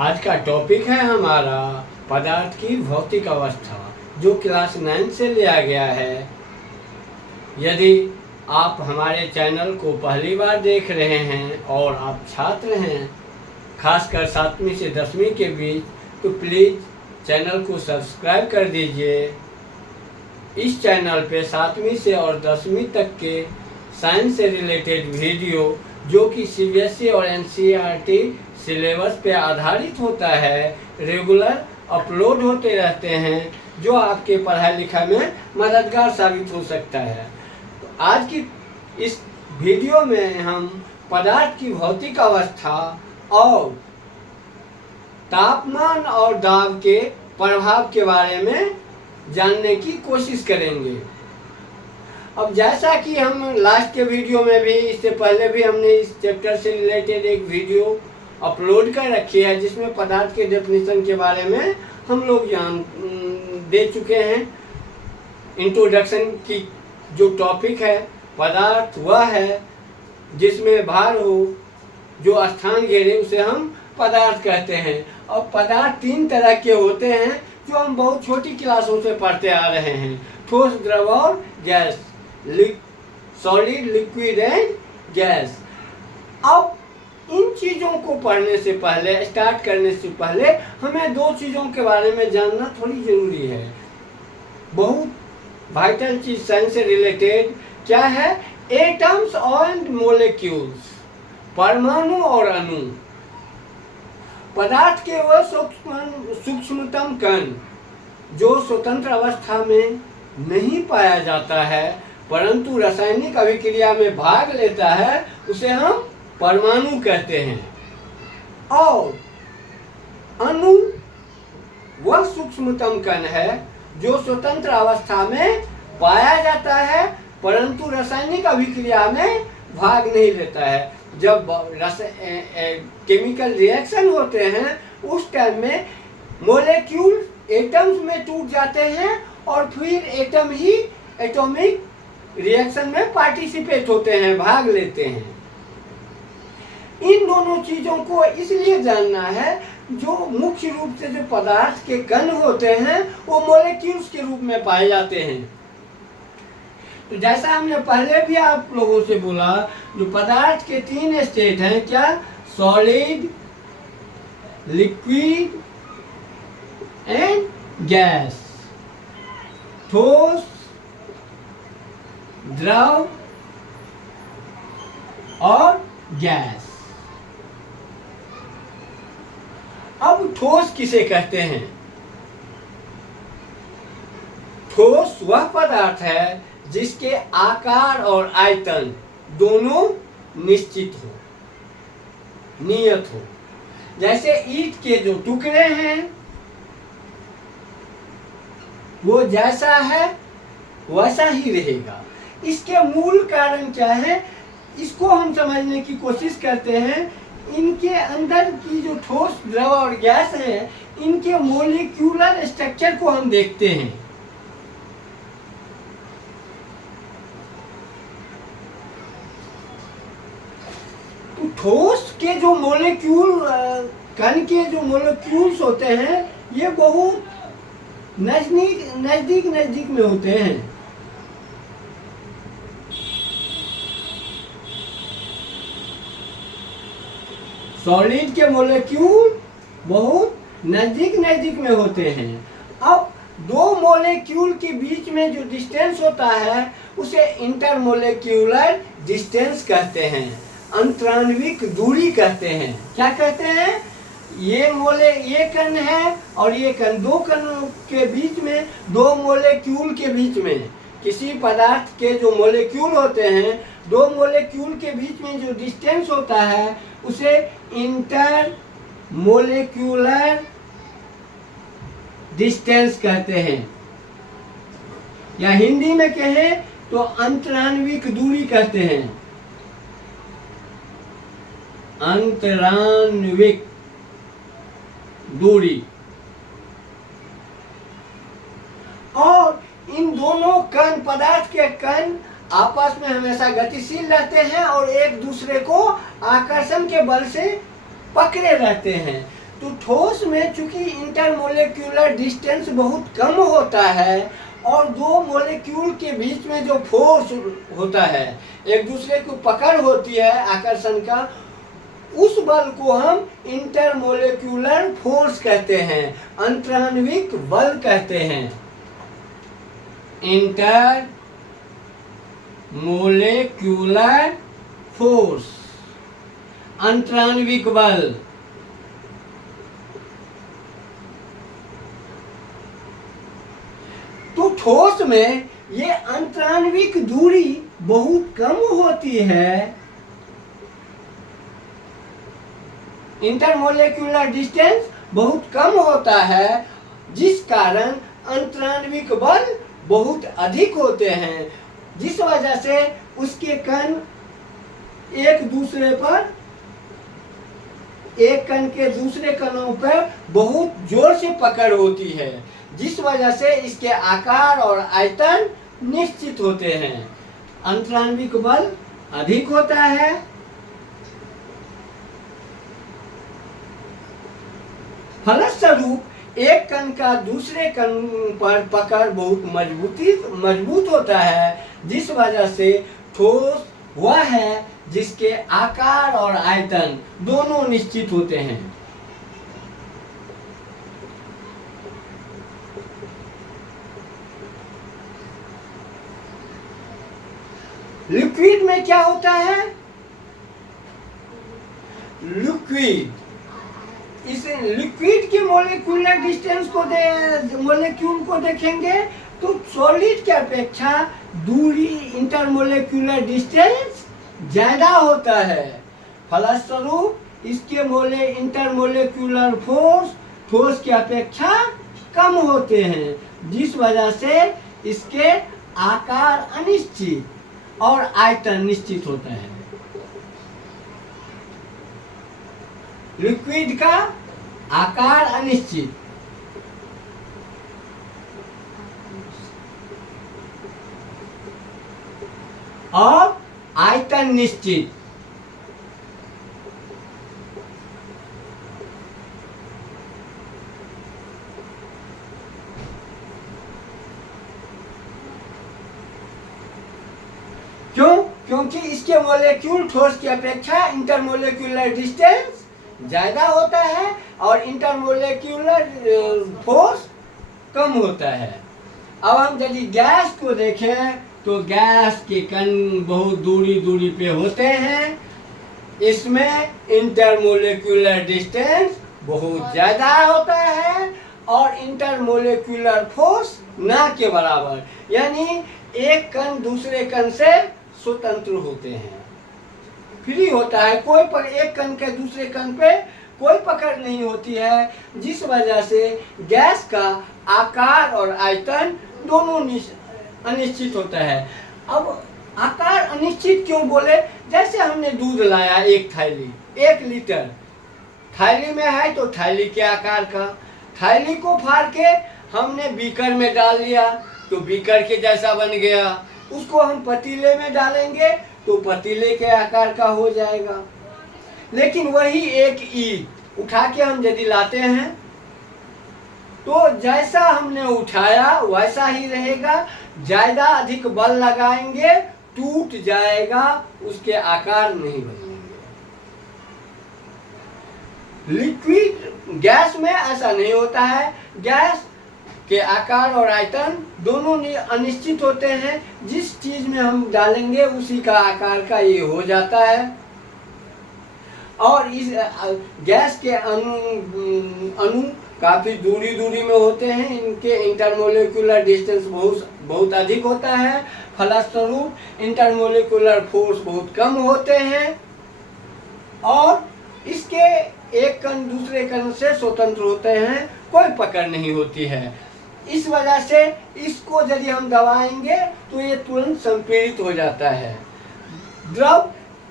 आज का टॉपिक है हमारा पदार्थ की भौतिक अवस्था, जो क्लास 9 से लिया गया है। यदि आप हमारे चैनल को पहली बार देख रहे हैं और आप छात्र हैं, खासकर 7वीं से 10वीं के बीच, तो प्लीज़ चैनल को सब्सक्राइब कर दीजिए। इस चैनल पे 7वीं से और 10वीं तक के साइंस से रिलेटेड वीडियो, जो कि सीबीएसई और एनसीईआरटी सिलेबस पे आधारित होता है, रेगुलर अपलोड होते रहते हैं, जो आपके पढ़ाई लिखाई में मददगार साबित हो सकता है। तो आज की इस वीडियो में हम पदार्थ की भौतिक अवस्था और तापमान और दाब के प्रभाव के बारे में जानने की कोशिश करेंगे। अब जैसा कि हम लास्ट के वीडियो में भी, इससे पहले भी हमने इस चैप्टर से रिलेटेड एक वीडियो अपलोड कर रखी है, जिसमें पदार्थ के डेफिनेशन के बारे में हम लोग दे चुके हैं। इंट्रोडक्शन की जो टॉपिक है, पदार्थ वह है जिसमें भार हो, जो स्थान घेरे, उसे हम पदार्थ कहते हैं। और पदार्थ 3 तरह के होते हैं, जो हम बहुत छोटी क्लासों से पढ़ते आ रहे हैं: ठोस, द्रव और gas, solid, liquid and gas. अब इन चीज़ों को पढ़ने से पहले, स्टार्ट करने से पहले, हमें 2 चीज़ों के बारे में जानना थोड़ी ज़रूरी है। बहुत वाइटल चीज़ साइंस से रिलेटेड क्या है? एटम्स एंड मोलेक्यूल्स, परमाणु और अणु। पदार्थ के वह सूक्ष्मतम कण जो स्वतंत्र अवस्था में नहीं पाया जाता है, परंतु रासायनिक अभिक्रिया में भाग लेता है, उसे हम परमाणु कहते हैं। और अणु वह सूक्ष्मतम कण है जो स्वतंत्र अवस्था में पाया जाता है, परंतु रासायनिक अभिक्रिया में भाग नहीं लेता है। जब केमिकल रिएक्शन होते हैं, उस टाइम में मोलेक्यूल एटम्स में टूट जाते हैं और फिर एटम ही एटॉमिक रिएक्शन में पार्टिसिपेट होते हैं, भाग लेते हैं। इन दोनों चीज़ों को इसलिए जानना है, जो मुख्य रूप से जो पदार्थ के कण होते हैं, वो मोलेक्यूल्स के रूप में पाए जाते हैं। तो जैसा हमने पहले भी आप लोगों से बोला, जो पदार्थ के 3 स्टेट हैं, क्या? Solid, liquid and gas. ठोस, द्रव और गैस। अब ठोस किसे कहते हैं? ठोस वह पदार्थ है जिसके आकार और आयतन दोनों निश्चित हो, नियत हो। जैसे ईंट के जो टुकड़े हैं, वो जैसा है वैसा ही रहेगा। इसके मूल कारण क्या है, इसको हम समझने की कोशिश करते हैं। इनके अंदर की जो ठोस, द्रव और गैस है, इनके मोलिक्यूलर स्ट्रक्चर को हम देखते हैं। तो ठोस के जो मोलिक्यूल, कण के जो मोलिक्यूल्स होते हैं, ये बहुत नजदीक में होते हैं। सॉलिड के मोलेक्यूल बहुत नजदीक में होते हैं। अब 2 मोलेक्यूल के बीच में जो डिस्टेंस होता है, उसे इंटरमोलेक्यूलर डिस्टेंस कहते हैं, अंतराण्विक दूरी कहते हैं। क्या कहते हैं? ये कण है और ये कण, 2 कणों के बीच में, 2 मोलेक्यूल के बीच में, किसी पदार्थ के जो मोलेक्यूल होते हैं, 2 मोलेक्यूल के बीच में जो डिस्टेंस होता है, उसे इंटर मोलेक्यूलर डिस्टेंस कहते हैं, या हिंदी में कहें तो अंतराण्विक दूरी कहते हैं। अंतराण्विक दूरी। और इन दोनों कण, पदार्थ के कण, आपस में हमेशा गतिशील रहते हैं और एक दूसरे को आकर्षण के बल से पकड़े रहते हैं। तो ठोस में चूंकि इंटरमोलेक्यूलर डिस्टेंस बहुत कम होता है और दो मोलेक्यूल के बीच में जो फोर्स होता है, एक दूसरे को पकड़ होती है आकर्षण का, उस बल को हम इंटरमोलेक्यूलर फोर्स कहते हैं, अंतराण्विक बल कहते हैं। इंटर मोलेक्यूलर फोर्स, अंतराण्विक बल। तो ठोस में ये अंतराण्विक दूरी बहुत कम होती है, इंटरमोलेक्यूलर डिस्टेंस बहुत कम होता है, जिस कारण अंतराण्विक बल बहुत अधिक होते हैं, जिस वजह से उसके कण एक दूसरे पर, एक कण के दूसरे कणों पर बहुत जोर से पकड़ होती है, जिस वजह से इसके आकार और आयतन निश्चित होते हैं। अंतराण्विक बल अधिक होता है। फलस्वरूप एक कण का दूसरे कण पर पकड़ बहुत मजबूत होता है, जिस वजह से ठोस वह है जिसके आकार और आयतन दोनों निश्चित होते हैं। लिक्विड में क्या होता है? लिक्विड, इस लिक्विड के मोलेक्यूलर डिस्टेंस को मोलेक्यूल को देखेंगे तो सॉलिड के अपेक्षा दूरी, इंटरमोलेक्यूलर डिस्टेंस ज्यादा होता है। फलस्वरूप इसके इंटरमोलेक्यूलर फोर्स ठोस की अपेक्षा कम होते हैं, जिस वजह से इसके आकार अनिश्चित और आयतन निश्चित होता है। लिक्विड का आकार अनिश्चित और आयतन निश्चित। क्यों? क्योंकि इसके मोलेक्यूल ठोस की अपेक्षा इंटरमोलेक्यूलर डिस्टेंस ज्यादा होता है और इंटरमोलेक्यूलर फोर्स कम होता है। अब हम यदि गैस को देखें तो गैस के कण बहुत दूरी पे होते हैं, इसमें इंटरमोलेक्यूलर डिस्टेंस बहुत ज्यादा होता है और इंटरमोलेक्यूलर फोर्स ना के बराबर, यानी एक कण दूसरे कण से स्वतंत्र होते हैं, फ्री होता है, कोई पर एक कण के दूसरे कण पे कोई पकड़ नहीं होती है, जिस वजह से गैस का आकार और आयतन दोनों अनिश्चित होता है। अब आकार अनिश्चित क्यों बोले? जैसे हमने दूध लाया एक थैली, 1 लीटर, थैली में है तो थैली के आकार का, थैली को फाड़ के हमने बीकर में डाल लिया तो बीकर के जैसा बन गया, उसको हम पतीले में डालेंगे तो पतीले के आकार का हो जाएगा। लेकिन वही एक ईंट उठा के हम यदि लाते हैं तो जैसा हमने उठाया वैसा ही रहेगा, ज्यादा अधिक बल लगाएंगे टूट जाएगा, उसके आकार नहीं बनेंगे। लिक्विड गैस में ऐसा नहीं होता है, गैस के आकार और आयतन दोनों अनिश्चित होते हैं, जिस चीज में हम डालेंगे उसी का आकार का ये हो जाता है। और इस गैस के अणु काफी दूरी में होते हैं, इनके इंटरमोलेक्यूलर डिस्टेंस बहुत अधिक होता है, फलस्वरूप इंटरमोलेक्यूलर फोर्स बहुत कम होते हैं और इसके एक कण दूसरे कण से स्वतंत्र होते हैं, कोई पकड़ नहीं होती है। इस वजह से इसको यदि हम दबाएंगे तो ये तुरंत संपीड़ित हो जाता है। द्रव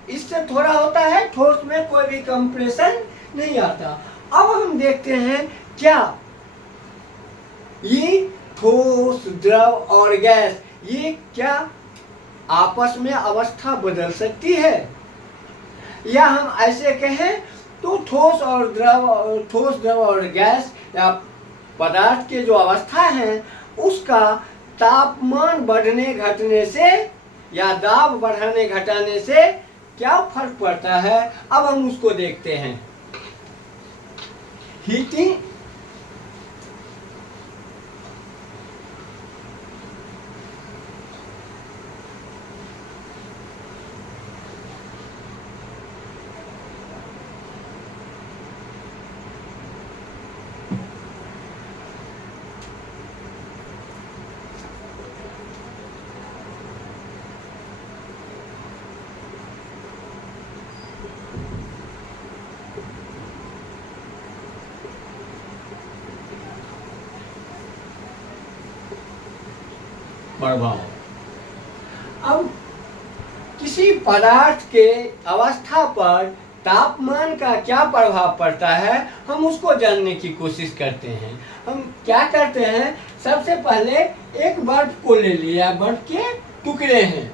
इससे थोड़ा होता है, ठोस में कोई भी कंप्रेशन नहीं आता। अब हम देखते हैं क्या ये ठोस, द्रव और गैस ये क्या आपस में अवस्था बदल सकती है, या हम ऐसे कहें तो ठोस द्रव और गैस या पदार्थ के जो अवस्था है उसका तापमान बढ़ने घटने से या दाब बढ़ाने घटाने से क्या फर्क पड़ता है, अब हम उसको देखते हैं। हीटिंग प्रभाव। अब किसी पदार्थ के अवस्था पर तापमान का क्या प्रभाव पड़ता है, हम उसको जानने की कोशिश करते हैं। हम क्या करते हैं, सबसे पहले एक बर्फ को ले लिया, बर्फ के टुकड़े हैं।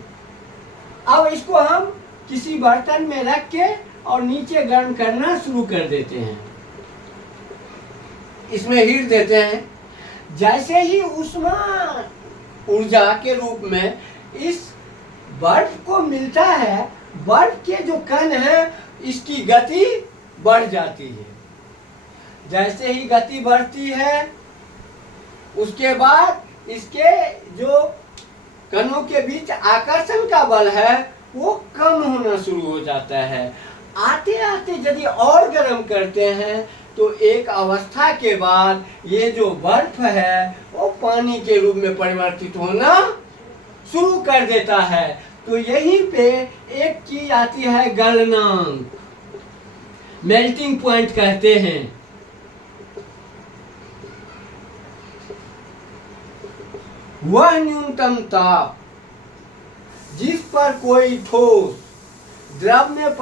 अब इसको हम किसी बर्तन में रख के और नीचे गर्म करना शुरू कर देते हैं, इसमें हीट देते हैं। जैसे ही ऊष्मा ऊर्जा के रूप में इस बर्फ को मिलता है, बर्फ के जो कण हैं इसकी गति बढ़ जाती है। जैसे ही गति बढ़ती है उसके बाद इसके जो कणों के बीच आकर्षण का बल है वो कम होना शुरू हो जाता है। आते आते यदि और गर्म करते हैं तो एक अवस्था के बाद ये जो बर्फ है वो पानी के रूप में परिवर्तित होना शुरू कर देता है। तो यहीं पे एक चीज आती है गलनांक, मेल्टिंग पॉइंट कहते हैं। वह न्यूनतम ताप जिस पर कोई ठोस द्रव में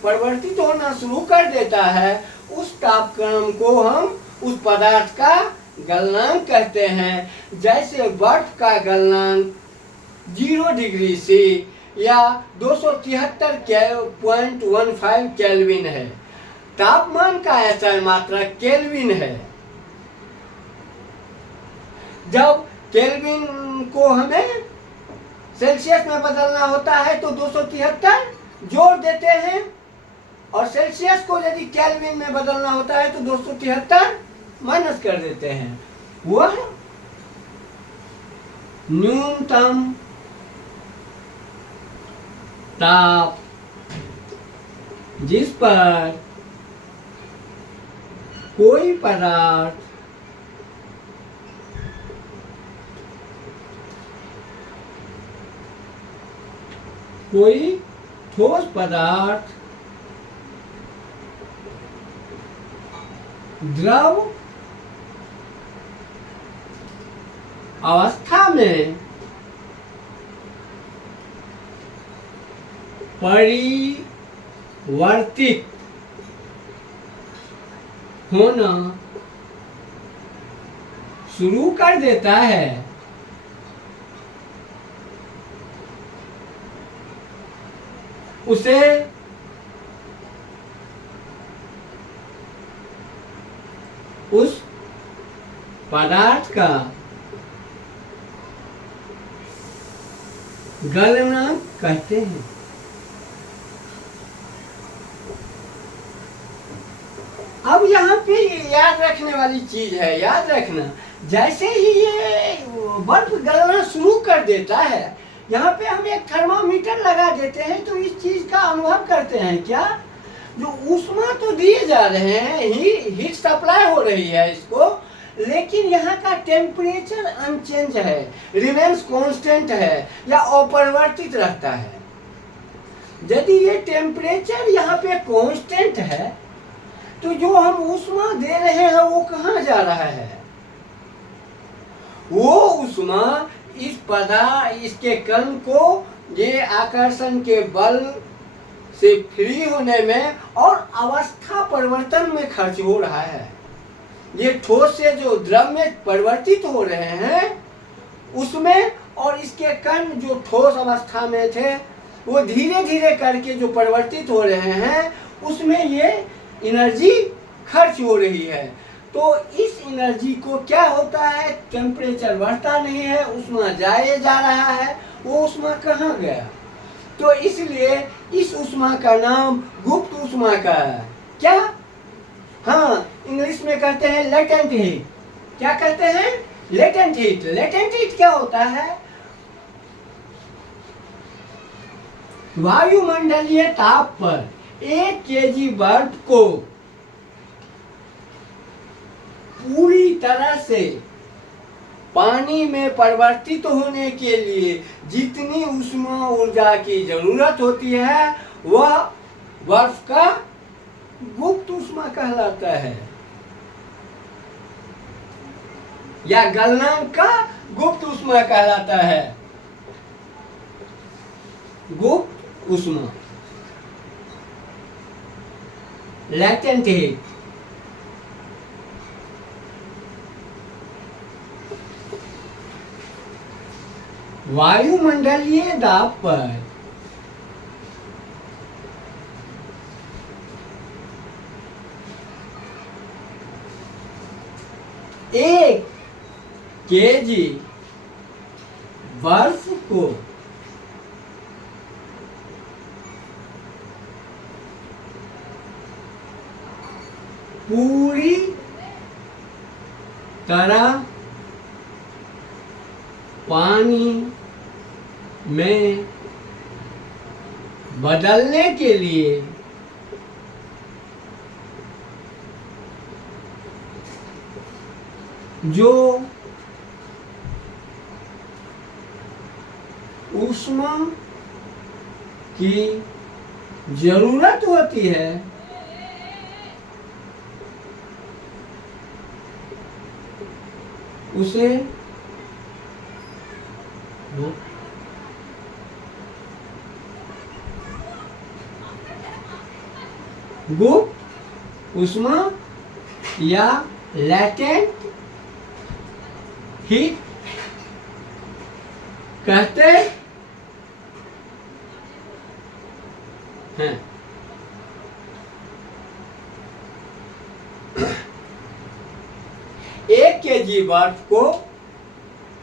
परिवर्तित होना शुरू कर देता है, उस तापक्रम को हम उस पदार्थ का गलनांक कहते हैं। जैसे बर्फ का गलनांक 0 डिग्री सी या 273.15 केल्विन है। तापमान का ऐसा मात्रक केल्विन है। जब केल्विन को हमें सेल्सियस में बदलना होता है तो 273 जोड़ देते हैं, और सेल्सियस को यदि केल्विन में बदलना होता है तो 273 माइनस कर देते हैं। वह न्यूनतम ताप जिस पर कोई पदार्थ कोई ठोस पदार्थ द्रव अवस्था में परिवर्तित होना शुरू कर देता है, उसे उस पदार्थ का गलनांक कहते हैं। अब यहाँ पे याद रखने वाली चीज है, याद रखना, जैसे ही ये बर्फ गलना शुरू कर देता है, यहाँ पे हम एक थर्मामीटर लगा देते हैं तो इस चीज का अनुभव करते हैं क्या, जो ऊष्मा तो दिए जा रहे हैं, हीट सप्लाई हो रही है इसको, लेकिन यहाँ का टेम्परेचर अनचेंज है, रिमेन्स कांस्टेंट है या अपरिवर्तित रहता है। यदि ये टेम्परेचर यहाँ पे कांस्टेंट है तो जो हम ऊष्मा दे रहे हैं वो कहाँ जा रहा है, वो ऊष्मा इसके कण को ये आकर्षण के बल से फ्री होने में और अवस्था परिवर्तन में खर्च हो रहा है। ये ठोस से जो द्रव में परिवर्तित हो रहे हैं उसमें, और इसके कण जो ठोस अवस्था में थे वो धीरे धीरे करके जो परिवर्तित हो रहे हैं उसमें ये एनर्जी खर्च हो रही है। तो इस एनर्जी को क्या होता है, टेम्परेचर बढ़ता नहीं है, ऊष्मा जाए जा रहा है, वो ऊष्मा कहाँ गया? तो इसलिए इस ऊष्मा का नाम गुप्त ऊष्मा का है। क्या? हाँ, इंग्लिश में कहते हैं लेटेंट हीट। क्या कहते हैं? Latent heat. लेटेंट हीट क्या होता है? वायुमंडलीय ताप पर 1 केजी बर्फ को पूरी तरह से पानी में परिवर्तित होने के लिए जितनी ऊष्मा ऊर्जा की जरूरत होती है वह बर्फ का गुप्त ऊष्मा कहलाता है, या गलनांक का गुप्त ऊष्मा कहलाता है। गुप्त ऊष्मा, लैटेंट हीट। वायुमंडलीय दाब पर 1 केजी बर्फ को पूरी तरह पानी में बदलने के लिए जो ऊष्मा की जरूरत होती है उसे गुप्त ऊष्मा या लैटेंट हीट कहते हैं। 1 केजी बर्फ को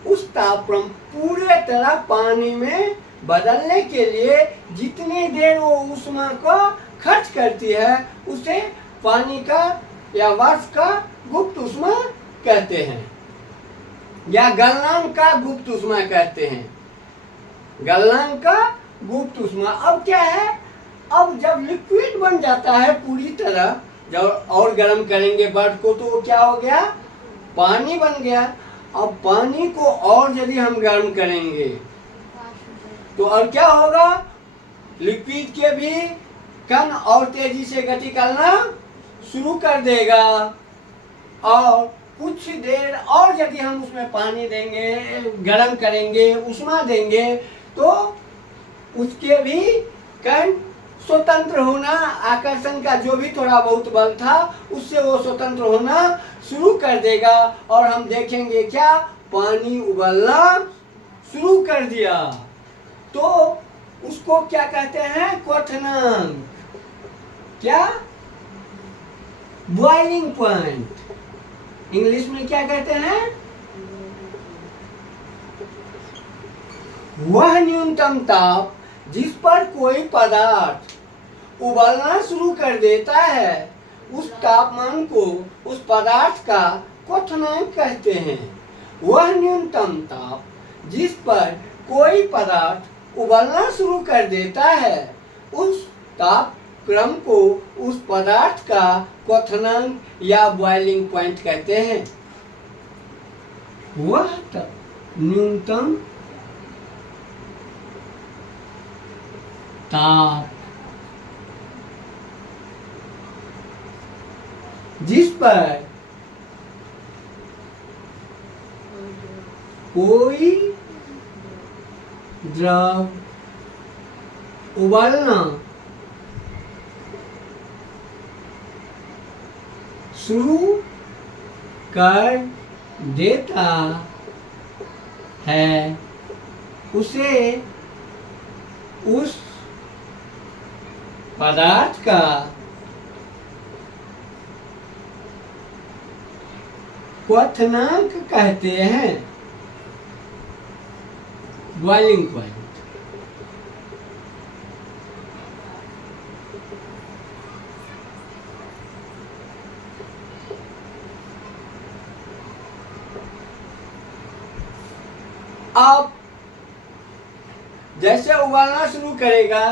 उस तापक्रम पूरे तरह पानी में बदलने के लिए जितनी देर वो ऊष्मा को खर्च करती है उसे पानी का या बर्फ का गुप्त ऊष्मा कहते हैं, या गलनांक का गुप्त ऊष्मा कहते हैं। गलनांक का गुप्त ऊष्मा। अब क्या है, अब जब लिक्विड बन जाता है पूरी तरह, जब और गर्म करेंगे बर्फ को तो वो क्या हो गया, पानी बन गया। अब पानी को और यदि हम गर्म करेंगे तो और क्या होगा, लिक्विड के भी कण और तेजी से गति करना शुरू कर देगा, और कुछ देर और यदि हम उसमें पानी देंगे, गर्म करेंगे, ऊष्मा देंगे तो उसके भी कण स्वतंत्र होना, आकर्षण का जो भी थोड़ा बहुत बल था उससे वो स्वतंत्र होना शुरू कर देगा, और हम देखेंगे क्या, पानी उबलना शुरू कर दिया। तो उसको क्या कहते हैं, क्वथनांक। क्या? Boiling point. इंग्लिश में क्या कहते हैं? वह न्यूनतम ताप जिस पर कोई पदार्थ उबलना शुरू कर देता है उस तापमान को उस पदार्थ का क्वथनांक कहते हैं। वह न्यूनतम ताप जिस पर कोई पदार्थ उबलना शुरू कर देता है उस ताप क्रम को उस पदार्थ का क्वथनांक या बॉइलिंग पॉइंट कहते हैं। वह न्यूनतम ताप जिस पर कोई द्रव उबलना शुरू कर देता है उसे उस पदार्थ का क्वथनांक कहते हैं, बॉइलिंग पॉइंट। अब जैसे उबालना शुरू करेगा,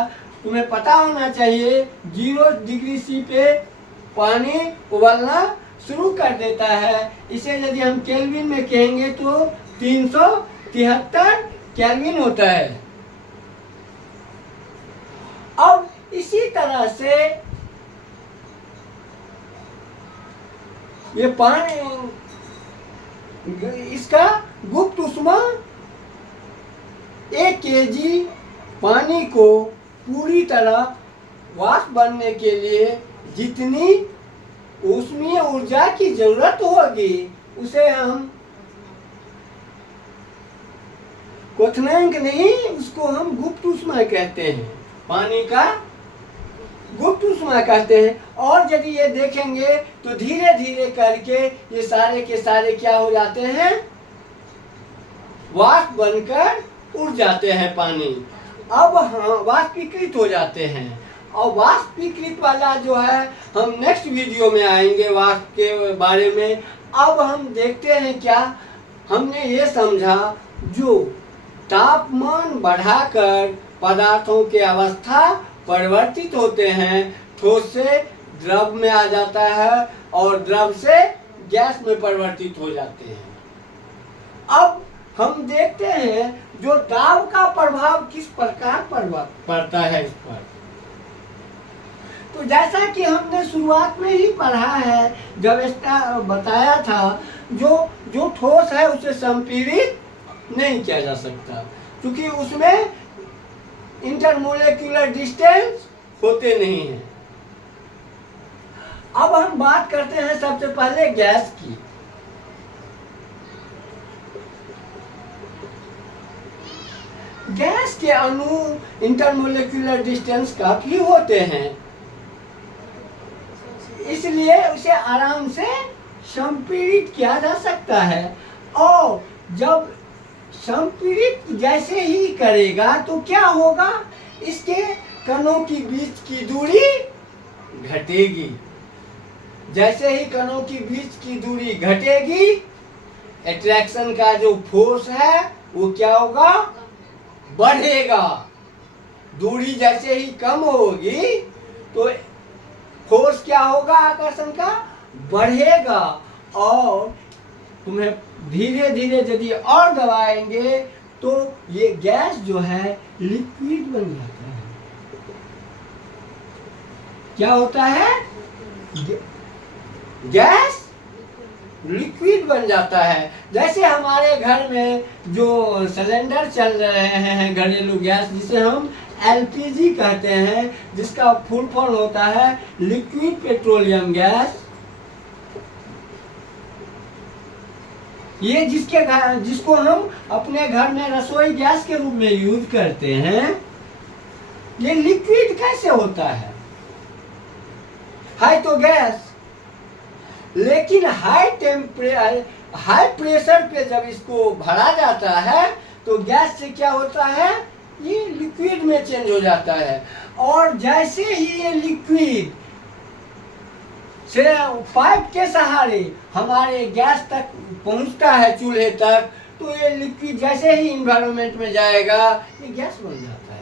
तुम्हें पता होना चाहिए 0 डिग्री सी पे पानी उबलना शुरू कर देता है। इसे यदि हम केल्विन में कहेंगे तो 373 केल्विन होता है। अब इसी तरह से ये पानी, इसका गुप्त ऊष्मा 1 kg पानी को पूरी तरह वाष्प बनने के लिए जितनी ऊष्मीय ऊर्जा की जरूरत होगी उसे हम क्वथनांक नहीं, उसको हम गुप्त ऊष्मा कहते हैं, पानी का गुप्त ऊष्मा कहते हैं। और यदि ये देखेंगे तो धीरे धीरे करके ये सारे के सारे क्या हो जाते हैं, वाष्प बनकर उड़ जाते हैं पानी। अब हाँ वाष्पीकृत हो जाते हैं। और वाष्पीकृत वाला जो है हम नेक्स्ट वीडियो में आएंगे वाष्प के बारे में। अब हम देखते हैं क्या, हमने ये समझा जो तापमान बढ़ाकर पदार्थों के अवस्था परिवर्तित होते हैं, ठोस से द्रव में आ जाता है और द्रव से गैस में परिवर्तित हो जाते हैं। अब हम देखते हैं जो दाब का प्रभाव किस प्रकार पड़ता है इस पर। तो जैसा कि हमने शुरुआत में ही पढ़ा है, जब इसका बताया था, जो ठोस है उसे संपीड़ित नहीं किया जा सकता क्योंकि उसमें इंटरमोलेक्युलर डिस्टेंस होते नहीं हैं। अब हम बात करते हैं सबसे पहले गैस की। गैस के अणु इंटरमोलेक्युलर डिस्टेंस काफी होते हैं, इसलिए उसे आराम से संपीड़ित किया जा सकता है। और जब संपीड़ित जैसे ही करेगा तो क्या होगा, इसके कणों की बीच की दूरी घटेगी। जैसे ही कणों की बीच की दूरी घटेगी, अट्रैक्शन का जो फोर्स है वो क्या होगा, बढ़ेगा। दूरी जैसे ही कम होगी तो फोर्स क्या होगा, आकर्षण का बढ़ेगा। और तुम्हें धीरे धीरे यदि और दबाएंगे तो ये गैस जो है लिक्विड बन जाता है। क्या होता है, गैस लिक्विड बन जाता है। जैसे हमारे घर में जो सिलेंडर चल रहे हैं घरेलू गैस, जिसे हम एलपीजी कहते हैं, जिसका फुल फॉर्म होता है लिक्विड पेट्रोलियम गैस। ये जिसको हम अपने घर में रसोई गैस के रूप में यूज करते हैं, ये लिक्विड कैसे होता है तो गैस, लेकिन हाई प्रेशर पे जब इसको भरा जाता है तो गैस से क्या होता है, ये लिक्विड में चेंज हो जाता है। और जैसे ही ये लिक्विड से पाइप के सहारे हमारे गैस तक पहुंचता है, चूल्हे तक, तो ये लिक्विड जैसे ही इन्वायरमेंट में जाएगा ये गैस बन जाता है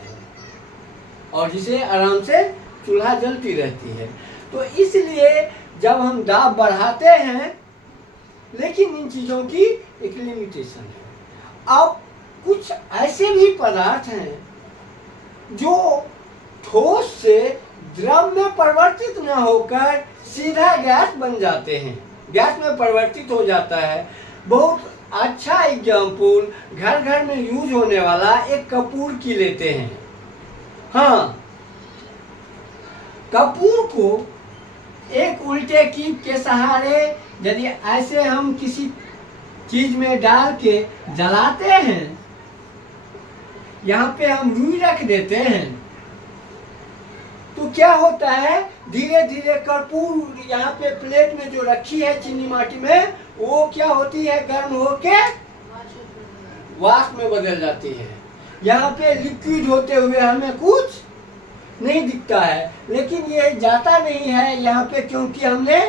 और जिसे आराम से चूल्हा जलती रहती है। तो इसलिए जब हम दाब बढ़ाते हैं, लेकिन इन चीज़ों की एक लिमिटेशन है। अब कुछ ऐसे भी पदार्थ हैं जो ठोस से द्रव में परिवर्तित न होकर सीधा गैस बन जाते हैं, गैस में परिवर्तित हो जाता है। बहुत अच्छा एग्जाम्पल घर घर में यूज होने वाला एक कपूर की लेते हैं। हाँ, कपूर को एक उल्टे कीप के सहारे यदि ऐसे हम किसी चीज में डाल के जलाते हैं, यहाँ पे हम रुई रख देते हैं, तो क्या होता है, धीरे धीरे कर्पूर यहाँ पे प्लेट में जो रखी है चीनी माटी में, वो क्या होती है, गर्म होके वाष्प में बदल जाती है। यहाँ पे लिक्विड होते हुए हमें कुछ नहीं दिखता है, लेकिन ये जाता नहीं है यहाँ पे, क्योंकि हमने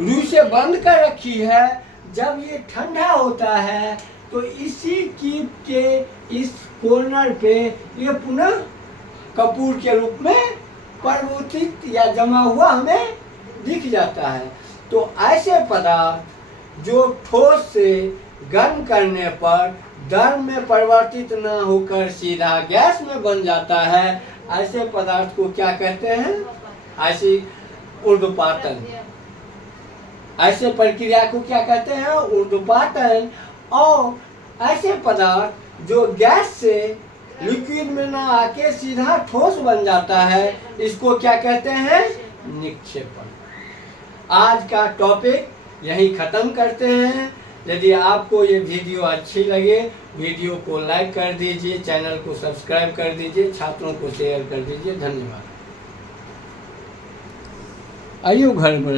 रुई से बंद कर रखी है। जब ये ठंडा होता है तो इसी कीप के इस कॉर्नर पे ये पुनः कपूर के रूप में परिवर्तित या जमा हुआ हमें दिख जाता है। तो ऐसे पदार्थ जो ठोस से गर्म करने पर द्रव में परिवर्तित न होकर सीधा गैस में बन जाता है, ऐसे पदार्थ को क्या कहते हैं, ऐसी ऊर्ध्वपातन। ऐसे प्रक्रिया को क्या कहते हैं, ऊर्ध्वपातन। और ऐसे पदार्थ जो गैस से लिक्विड में ना आके सीधा ठोस बन जाता है, इसको क्या कहते हैं, निक्षेपण। आज का टॉपिक यहीं ख़त्म करते हैं। यदि आपको ये वीडियो अच्छी लगे, वीडियो को लाइक कर दीजिए, चैनल को सब्सक्राइब कर दीजिए, छात्रों को शेयर कर दीजिए। धन्यवाद। आइयो घर पर